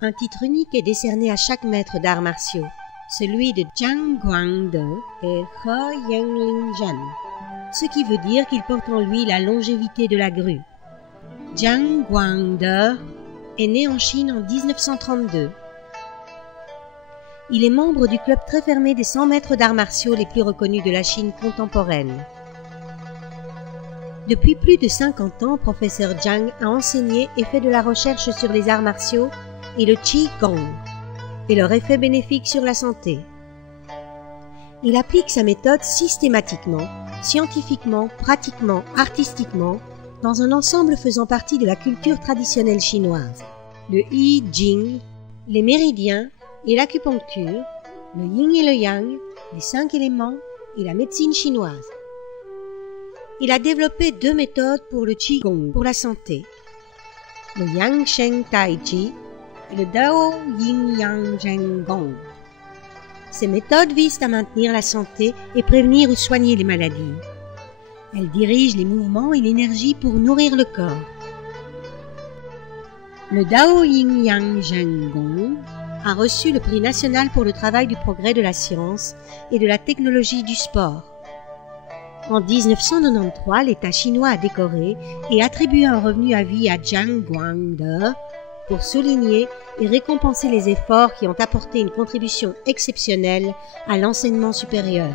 Un titre unique est décerné à chaque maître d'arts martiaux, celui de Zhang Guangde et He Yanglingzhen, ce qui veut dire qu'il porte en lui la longévité de la grue. Zhang Guangde est né en Chine en 1932. Il est membre du club très fermé des 100 maîtres d'arts martiaux les plus reconnus de la Chine contemporaine. Depuis plus de 50 ans, professeur Zhang a enseigné et fait de la recherche sur les arts martiaux et le Qigong et leur effet bénéfique sur la santé. Il applique sa méthode systématiquement, scientifiquement, pratiquement, artistiquement, dans un ensemble faisant partie de la culture traditionnelle chinoise. Le I Ching, les méridiens et l'acupuncture, le yin et le yang, les 5 éléments et la médecine chinoise. Il a développé 2 méthodes pour le Qigong pour la santé, le Yang Sheng Tai Chi et le Dao Yin Yang Zhen Gong. Ces méthodes visent à maintenir la santé et prévenir ou soigner les maladies. Elles dirigent les mouvements et l'énergie pour nourrir le corps. Le Dao Yin Yang Zhen Gong a reçu le prix national pour le travail du progrès de la science et de la technologie du sport. En 1993, l'État chinois a décoré et attribué un revenu à vie à Zhang Guangde pour souligner et récompenser les efforts qui ont apporté une contribution exceptionnelle à l'enseignement supérieur.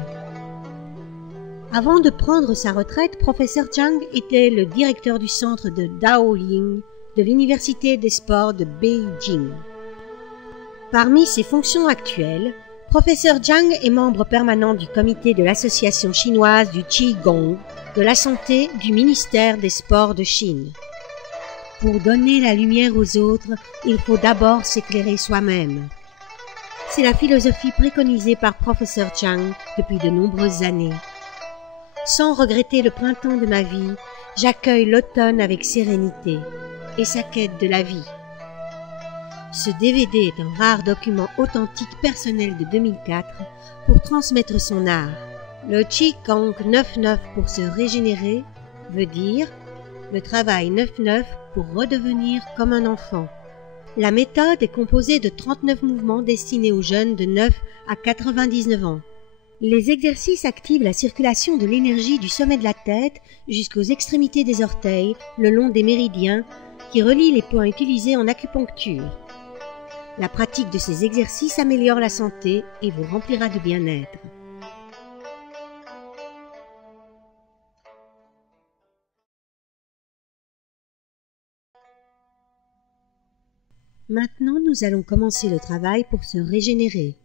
Avant de prendre sa retraite, professeur Zhang était le directeur du centre de Daoling de l'Université des sports de Beijing. Parmi ses fonctions actuelles, professeur Zhang est membre permanent du comité de l'Association chinoise du Qigong, de la santé du ministère des Sports de Chine. Pour donner la lumière aux autres, il faut d'abord s'éclairer soi-même. C'est la philosophie préconisée par professeur Zhang depuis de nombreuses années. Sans regretter le printemps de ma vie, j'accueille l'automne avec sérénité et sa quête de la vie. Ce DVD est un rare document authentique personnel de 2004 pour transmettre son art. Le Qigong 9-9 pour se régénérer veut dire le travail 9-9 pour redevenir comme un enfant. La méthode est composée de 39 mouvements destinés aux jeunes de 9 à 99 ans. Les exercices activent la circulation de l'énergie du sommet de la tête jusqu'aux extrémités des orteils, le long des méridiens qui relient les points utilisés en acupuncture. La pratique de ces exercices améliore la santé et vous remplira de bien-être. Maintenant, nous allons commencer le travail pour se régénérer.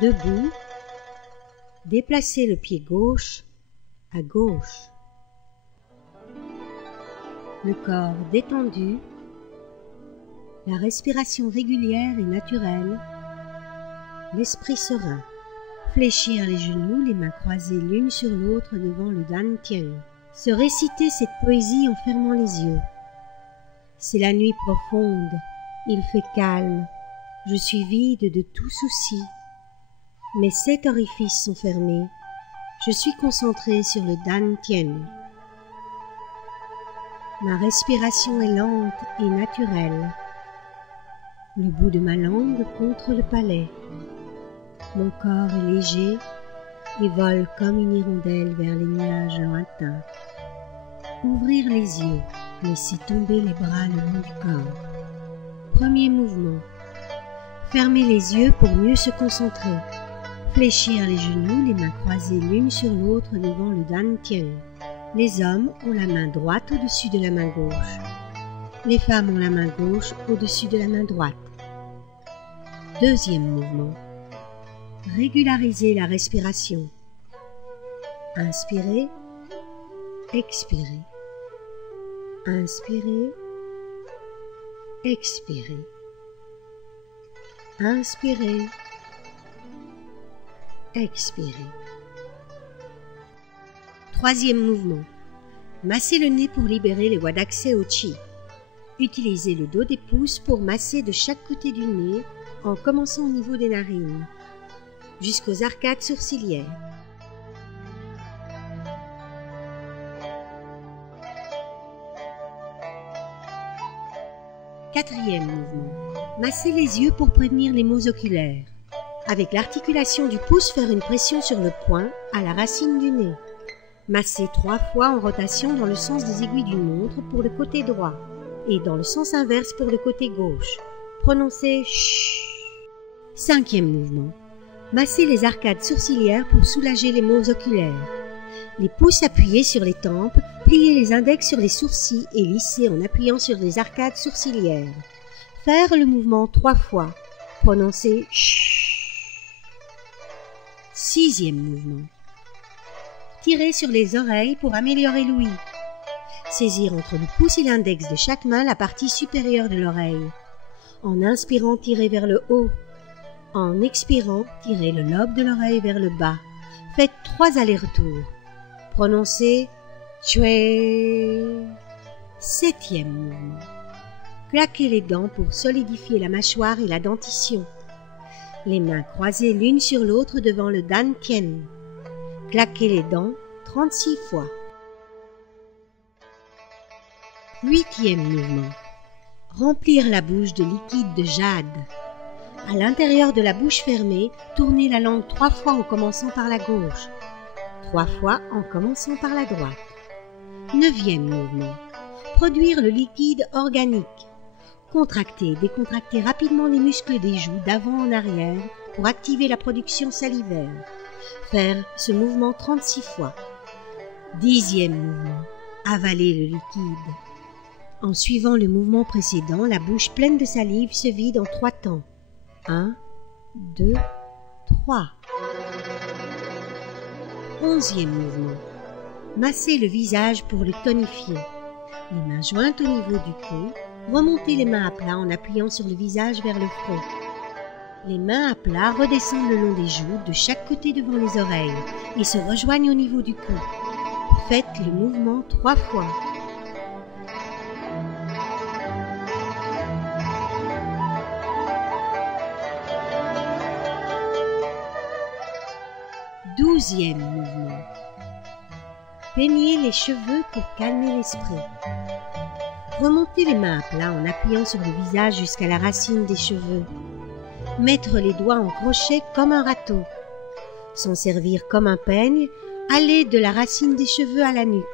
Debout, déplacez le pied gauche à gauche. Le corps détendu, la respiration régulière et naturelle, l'esprit serein. Fléchir les genoux, les mains croisées l'une sur l'autre devant le Dantian. Se réciter cette poésie en fermant les yeux. C'est la nuit profonde, il fait calme, je suis vide de tout souci. Mes 7 orifices sont fermés, je suis concentré sur le Dantian. Ma respiration est lente et naturelle. Le bout de ma langue contre le palais. Mon corps est léger et vole comme une hirondelle vers les nuages lointains. Ouvrir les yeux, laisser tomber les bras le long du corps. Premier mouvement. Fermer les yeux pour mieux se concentrer. Fléchir les genoux, les mains croisées l'une sur l'autre devant le Dantian. Les hommes ont la main droite au-dessus de la main gauche. Les femmes ont la main gauche au-dessus de la main droite. Deuxième mouvement. Régulariser la respiration. Inspirez, expirez. Inspirez, expirez. Inspirez, expirez. Troisième mouvement. Massez le nez pour libérer les voies d'accès au Qi. Utilisez le dos des pouces pour masser de chaque côté du nez en commençant au niveau des narines, jusqu'aux arcades sourcilières. 4e mouvement. Masser les yeux pour prévenir les maux oculaires. Avec l'articulation du pouce, faire une pression sur le poing à la racine du nez. Masser 3 fois en rotation dans le sens des aiguilles d'une montre pour le côté droit et dans le sens inverse pour le côté gauche. Prononcez CH. 5e mouvement. Masser les arcades sourcilières pour soulager les maux oculaires. Les pouces appuyés sur les tempes, plier les index sur les sourcils et lisser en appuyant sur les arcades sourcilières. Faire le mouvement 3 fois. Prononcez CH. 6e mouvement. Tirer sur les oreilles pour améliorer l'ouïe. Saisir entre le pouce et l'index de chaque main la partie supérieure de l'oreille. En inspirant, tirez vers le haut. En expirant, tirez le lobe de l'oreille vers le bas. Faites 3 allers-retours. Prononcez choué. 7e mouvement. Claquez les dents pour solidifier la mâchoire et la dentition. Les mains croisées l'une sur l'autre devant le dantian. Claquez les dents 36 fois. 8e mouvement. Remplir la bouche de liquide de jade. À l'intérieur de la bouche fermée, tournez la langue 3 fois en commençant par la gauche. 3 fois en commençant par la droite. 9e mouvement. Produire le liquide organique. Contractez et décontractez rapidement les muscles des joues d'avant en arrière pour activer la production salivaire. Faire ce mouvement 36 fois. 10e mouvement. Avaler le liquide. En suivant le mouvement précédent, la bouche pleine de salive se vide en 3 temps. 1, 2, 3. 11e mouvement. Masser le visage pour le tonifier. Les mains jointes au niveau du cou. Remontez les mains à plat en appuyant sur le visage vers le front. Les mains à plat redescendent le long des joues de chaque côté devant les oreilles et se rejoignent au niveau du cou. Faites le mouvement 3 fois. Douzième mouvement. Peignez les cheveux pour calmer l'esprit. Remontez les mains à plat en appuyant sur le visage jusqu'à la racine des cheveux. Mettre les doigts en crochet comme un râteau. S'en servir comme un peigne, aller de la racine des cheveux à la nuque.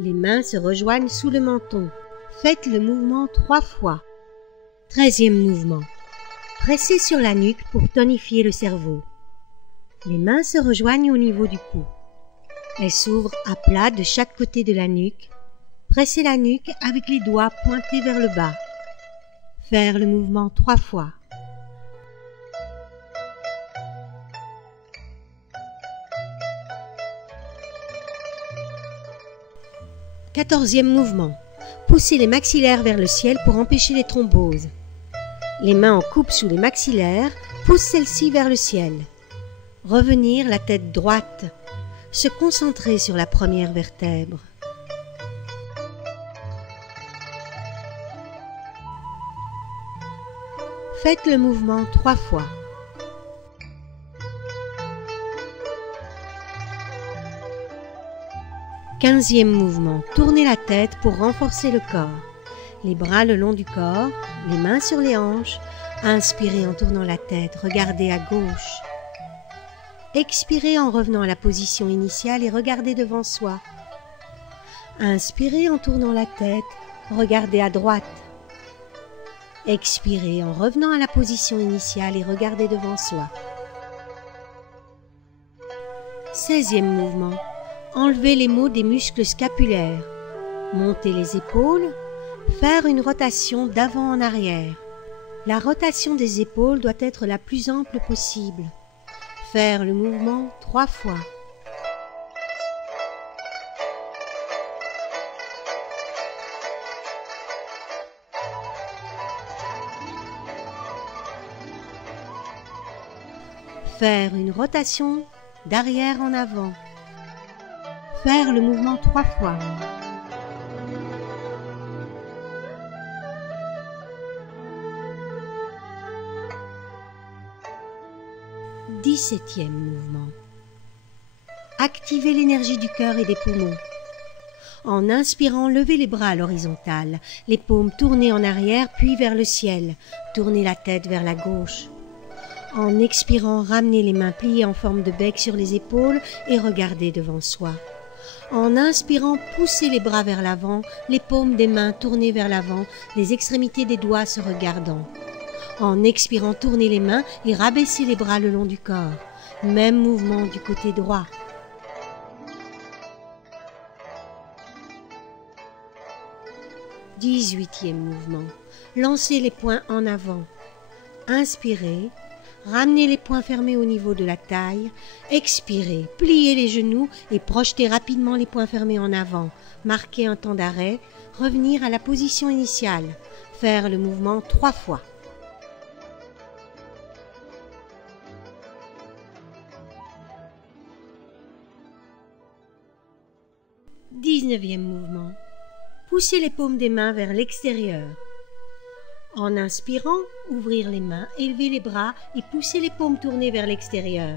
Les mains se rejoignent sous le menton. Faites le mouvement 3 fois. 13e mouvement. Pressez sur la nuque pour tonifier le cerveau. Les mains se rejoignent au niveau du cou. Elles s'ouvrent à plat de chaque côté de la nuque. Pressez la nuque avec les doigts pointés vers le bas. Faire le mouvement 3 fois. Quatorzième mouvement. Poussez les maxillaires vers le ciel pour empêcher les thromboses. Les mains en coupe sous les maxillaires, poussent celles-ci vers le ciel. Revenir la tête droite. Se concentrer sur la première vertèbre. Faites le mouvement 3 fois. Quinzième mouvement. Tournez la tête pour renforcer le corps. Les bras le long du corps, les mains sur les hanches. Inspirez en tournant la tête, regardez à gauche. Expirez en revenant à la position initiale et regardez devant soi. Inspirez en tournant la tête, regardez à droite. Expirez en revenant à la position initiale et regardez devant soi. 16e mouvement. Enlevez les maux des muscles scapulaires. Montez les épaules. Faire une rotation d'avant en arrière. La rotation des épaules doit être la plus ample possible. Faire le mouvement 3 fois. Faire une rotation d'arrière en avant. Faire le mouvement 3 fois. Dix-septième mouvement. Activez l'énergie du cœur et des poumons. En inspirant, levez les bras à l'horizontale, les paumes tournées en arrière puis vers le ciel. Tournez la tête vers la gauche. En expirant, ramenez les mains pliées en forme de bec sur les épaules et regardez devant soi. En inspirant, poussez les bras vers l'avant, les paumes des mains tournées vers l'avant, les extrémités des doigts se regardant. En expirant, tournez les mains et rabaissez les bras le long du corps. Même mouvement du côté droit. Dix-huitième mouvement. Lancez les poings en avant. Inspirez. Ramenez les poings fermés au niveau de la taille. Expirez. Pliez les genoux et projetez rapidement les poings fermés en avant. Marquez un temps d'arrêt. Revenir à la position initiale. Faire le mouvement 3 fois. Dix-neuvième mouvement. Poussez les paumes des mains vers l'extérieur. En inspirant, ouvrir les mains, élevez les bras et poussez les paumes tournées vers l'extérieur.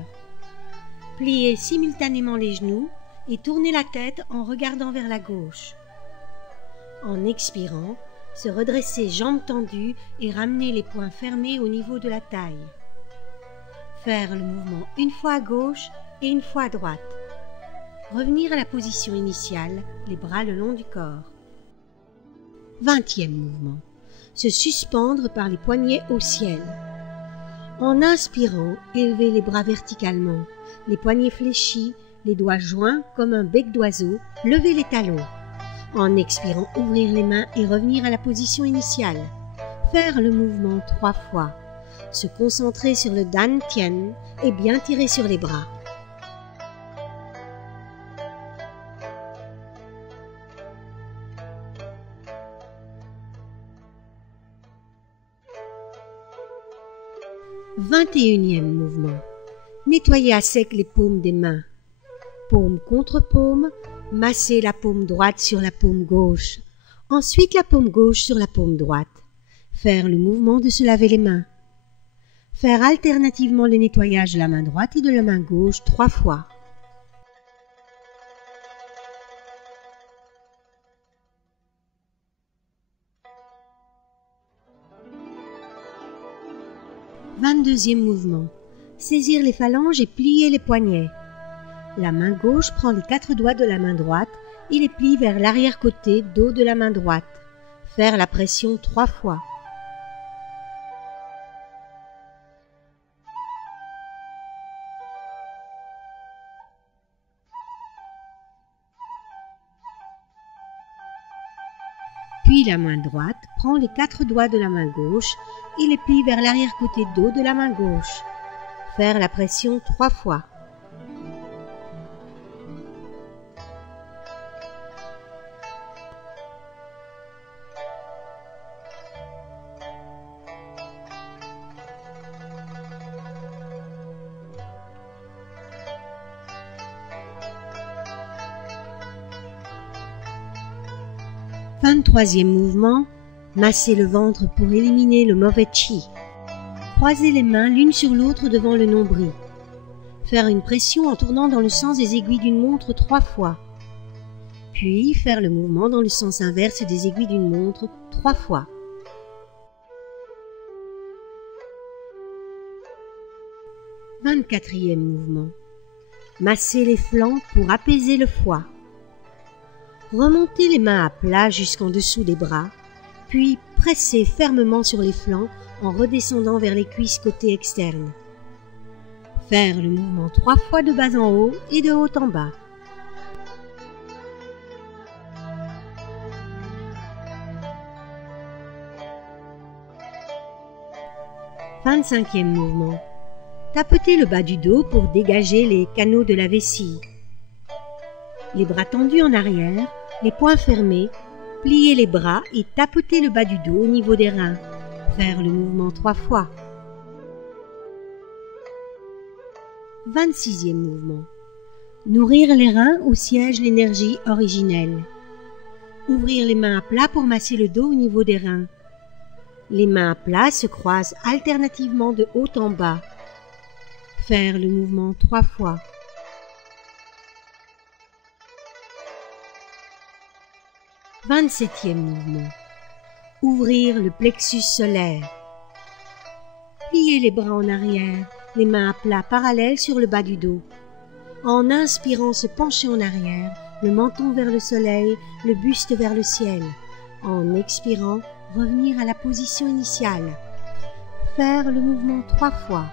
Pliez simultanément les genoux et tournez la tête en regardant vers la gauche. En expirant, se redresser jambes tendues et ramener les poings fermés au niveau de la taille. Faire le mouvement une fois à gauche et une fois à droite. Revenir à la position initiale, les bras le long du corps. 20e mouvement. Se suspendre par les poignets au ciel. En inspirant, élevez les bras verticalement, les poignets fléchis, les doigts joints comme un bec d'oiseau, levez les talons. En expirant, ouvrir les mains et revenir à la position initiale. Faire le mouvement 3 fois. Se concentrer sur le dantian et bien tirer sur les bras. 21e mouvement. Nettoyez à sec les paumes des mains. Paume contre paume, massez la paume droite sur la paume gauche. Ensuite la paume gauche sur la paume droite. Faire le mouvement de se laver les mains. Faire alternativement le nettoyage de la main droite et de la main gauche 3 fois. Deuxième mouvement. Saisir les phalanges et plier les poignets. La main gauche prend les 4 doigts de la main droite et les plie vers l'arrière-côté dos de la main droite. Faire la pression 3 fois. Puis la main droite prend les 4 doigts de la main gauche et les plie vers l'arrière-côté dos de la main gauche. Faire la pression 3 fois. Troisième mouvement, massez le ventre pour éliminer le mauvais chi. Croisez les mains l'une sur l'autre devant le nombril. Faire une pression en tournant dans le sens des aiguilles d'une montre 3 fois. Puis faire le mouvement dans le sens inverse des aiguilles d'une montre 3 fois. « 24e mouvement. Massez les flancs pour apaiser le foie. Remontez les mains à plat jusqu'en dessous des bras, puis pressez fermement sur les flancs en redescendant vers les cuisses côté externe. Faire le mouvement 3 fois de bas en haut et de haut en bas. « 25e mouvement. Tapotez le bas du dos pour dégager les canaux de la vessie. Les bras tendus en arrière, les poings fermés, pliez les bras et tapotez le bas du dos au niveau des reins. Faire le mouvement 3 fois. 26e mouvement. Nourrir les reins où siège l'énergie originelle. Ouvrir les mains à plat pour masser le dos au niveau des reins. Les mains à plat se croisent alternativement de haut en bas. Faire le mouvement 3 fois. 27e mouvement. Ouvrir le plexus solaire. Pliez les bras en arrière, les mains à plat parallèles sur le bas du dos. En inspirant, se pencher en arrière, le menton vers le soleil, le buste vers le ciel. En expirant, revenir à la position initiale. Faire le mouvement 3 fois.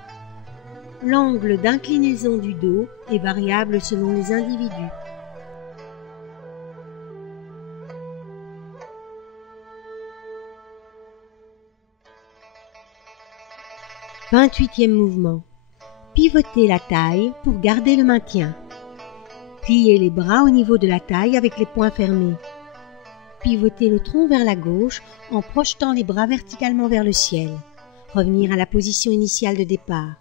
L'angle d'inclinaison du dos est variable selon les individus. 28e mouvement. Pivotez la taille pour garder le maintien. Pliez les bras au niveau de la taille avec les poings fermés. Pivotez le tronc vers la gauche en projetant les bras verticalement vers le ciel. Revenir à la position initiale de départ.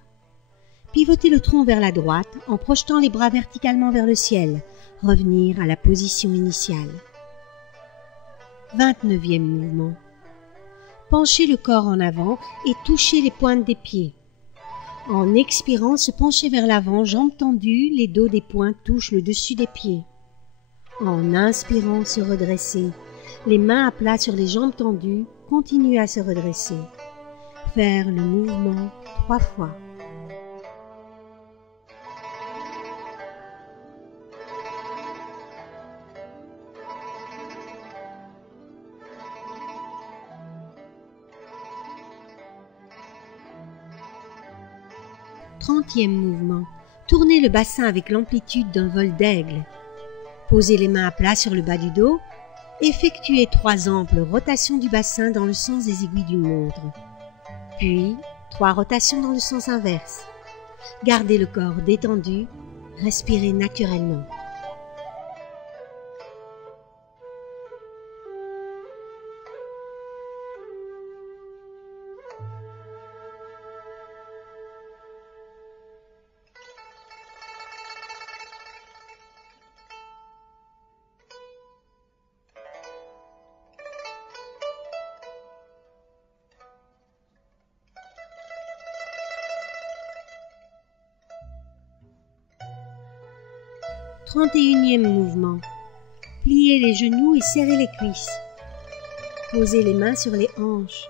Pivotez le tronc vers la droite en projetant les bras verticalement vers le ciel. Revenir à la position initiale. 29e mouvement. Penchez le corps en avant et touchez les pointes des pieds. En expirant, se pencher vers l'avant, jambes tendues, les dos des poings touchent le dessus des pieds. En inspirant, se redresser. Les mains à plat sur les jambes tendues, continuez à se redresser. Faire le mouvement 3 fois. Trentième mouvement. Tournez le bassin avec l'amplitude d'un vol d'aigle. Posez les mains à plat sur le bas du dos. Effectuez 3 amples rotations du bassin dans le sens des aiguilles d'une montre. Puis 3 rotations dans le sens inverse. Gardez le corps détendu. Respirez naturellement. Trente-et-unième mouvement. Pliez les genoux et serrez les cuisses. Posez les mains sur les hanches.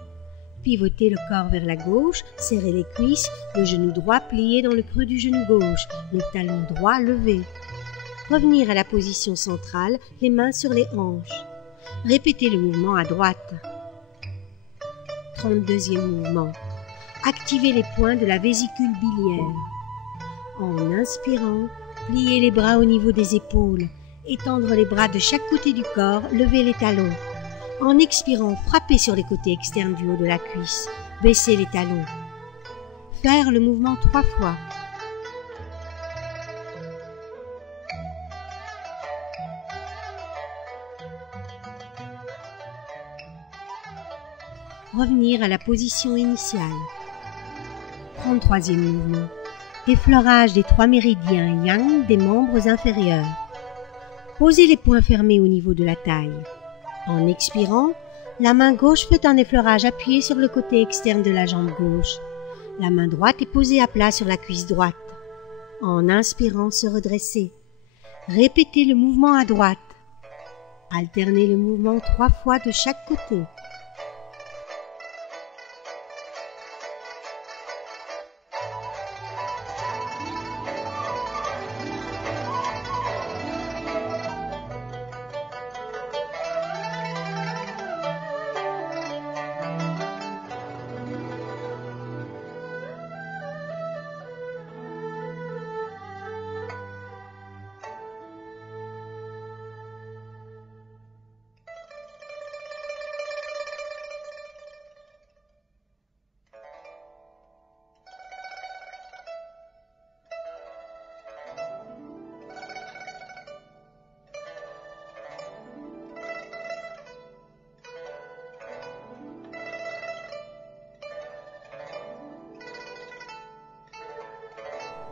Pivotez le corps vers la gauche, serrez les cuisses, le genou droit plié dans le creux du genou gauche, le talon droit levé. Revenir à la position centrale, les mains sur les hanches. Répétez le mouvement à droite. 32e mouvement. Activez les points de la vésicule biliaire. En inspirant, pliez les bras au niveau des épaules, étendre les bras de chaque côté du corps, levez les talons. En expirant, frappez sur les côtés externes du haut de la cuisse, baissez les talons. Faire le mouvement 3 fois. Revenir à la position initiale. 33e mouvement. Effleurage des 3 méridiens yang des membres inférieurs. Posez les poings fermés au niveau de la taille. En expirant, la main gauche fait un effleurage appuyé sur le côté externe de la jambe gauche. La main droite est posée à plat sur la cuisse droite. En inspirant, se redresser. Répétez le mouvement à droite. Alternez le mouvement 3 fois de chaque côté.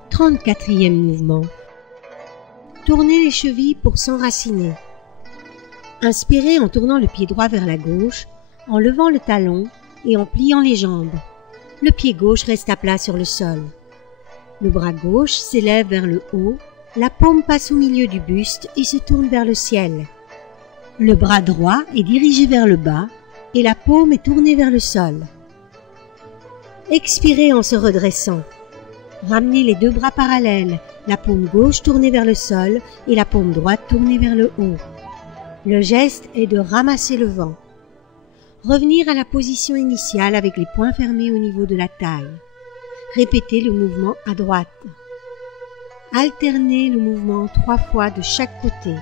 Trente-quatrième mouvement. Tournez les chevilles pour s'enraciner. Inspirez en tournant le pied droit vers la gauche, en levant le talon et en pliant les jambes. Le pied gauche reste à plat sur le sol. Le bras gauche s'élève vers le haut, la paume passe au milieu du buste et se tourne vers le ciel. Le bras droit est dirigé vers le bas et la paume est tournée vers le sol. Expirez en se redressant. Ramenez les deux bras parallèles, la paume gauche tournée vers le sol et la paume droite tournée vers le haut. Le geste est de ramasser le vent. Revenir à la position initiale avec les poings fermés au niveau de la taille. Répétez le mouvement à droite. Alternez le mouvement 3 fois de chaque côté.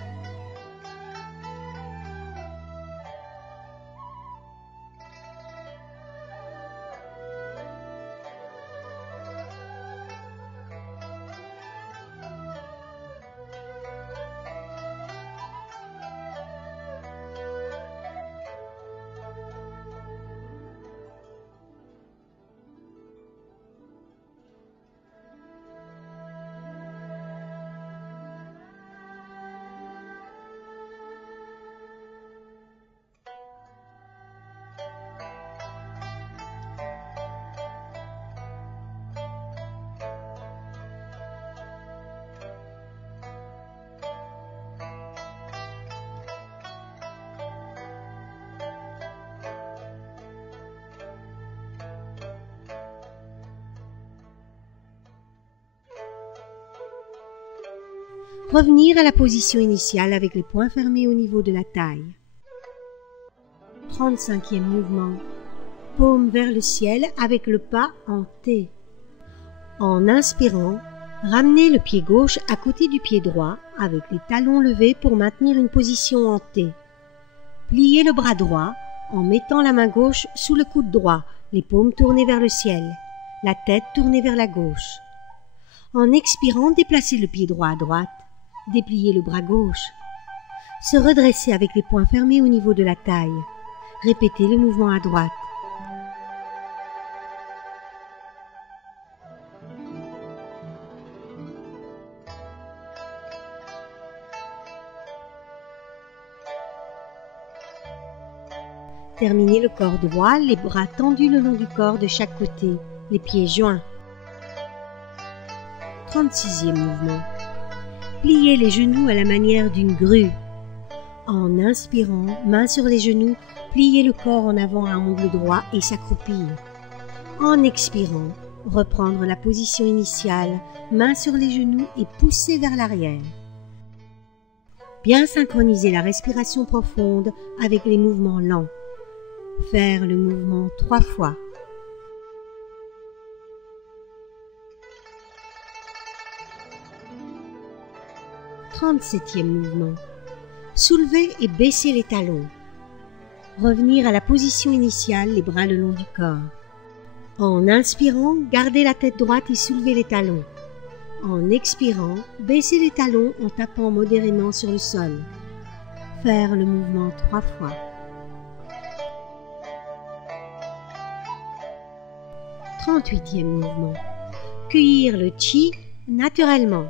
Revenir à la position initiale avec les poings fermés au niveau de la taille. 35e mouvement. Paume vers le ciel avec le pas en T. En inspirant, ramenez le pied gauche à côté du pied droit avec les talons levés pour maintenir une position en T. Pliez le bras droit en mettant la main gauche sous le coude droit, les paumes tournées vers le ciel, la tête tournée vers la gauche. En expirant, déplacez le pied droit à droite. Dépliez le bras gauche. Se redresser avec les poings fermés au niveau de la taille. Répétez le mouvement à droite. Terminez le corps droit, les bras tendus le long du corps de chaque côté, les pieds joints. 36e mouvement. Pliez les genoux à la manière d'une grue. En inspirant, main sur les genoux, pliez le corps en avant à angle droit et s'accroupir. En expirant, reprendre la position initiale, main sur les genoux et pousser vers l'arrière. Bien synchroniser la respiration profonde avec les mouvements lents. Faire le mouvement 3 fois. 37e mouvement. Soulevez et baissez les talons. Revenir à la position initiale, les bras le long du corps. En inspirant, gardez la tête droite et soulevez les talons. En expirant, baissez les talons en tapant modérément sur le sol. Faire le mouvement 3 fois. 38e mouvement. Cueillir le chi naturellement.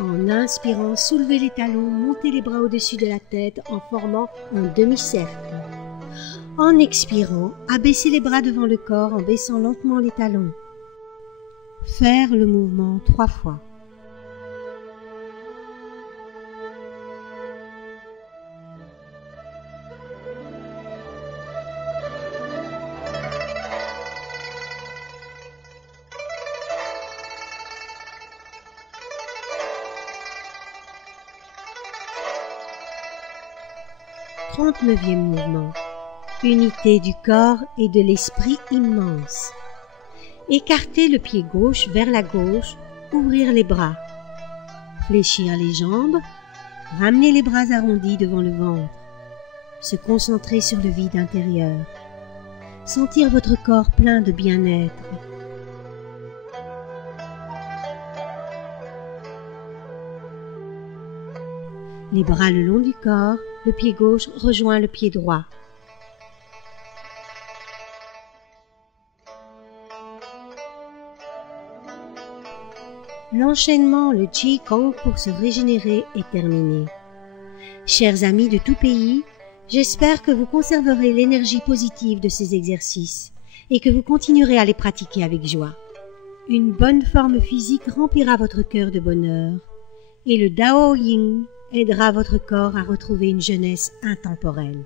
En inspirant, soulevez les talons, montez les bras au-dessus de la tête en formant un demi-cercle. En expirant, abaissez les bras devant le corps en baissant lentement les talons. Faire le mouvement 3 fois. « 39e mouvement. Unité du corps et de l'esprit immense. Écartez le pied gauche vers la gauche, ouvrir les bras. Fléchir les jambes, ramener les bras arrondis devant le ventre. Se concentrer sur le vide intérieur. Sentir votre corps plein de bien-être. Les bras le long du corps, le pied gauche rejoint le pied droit. L'enchaînement, le Qigong pour se régénérer est terminé. Chers amis de tout pays, j'espère que vous conserverez l'énergie positive de ces exercices et que vous continuerez à les pratiquer avec joie. Une bonne forme physique remplira votre cœur de bonheur et le Dao Ying aidera votre corps à retrouver une jeunesse intemporelle.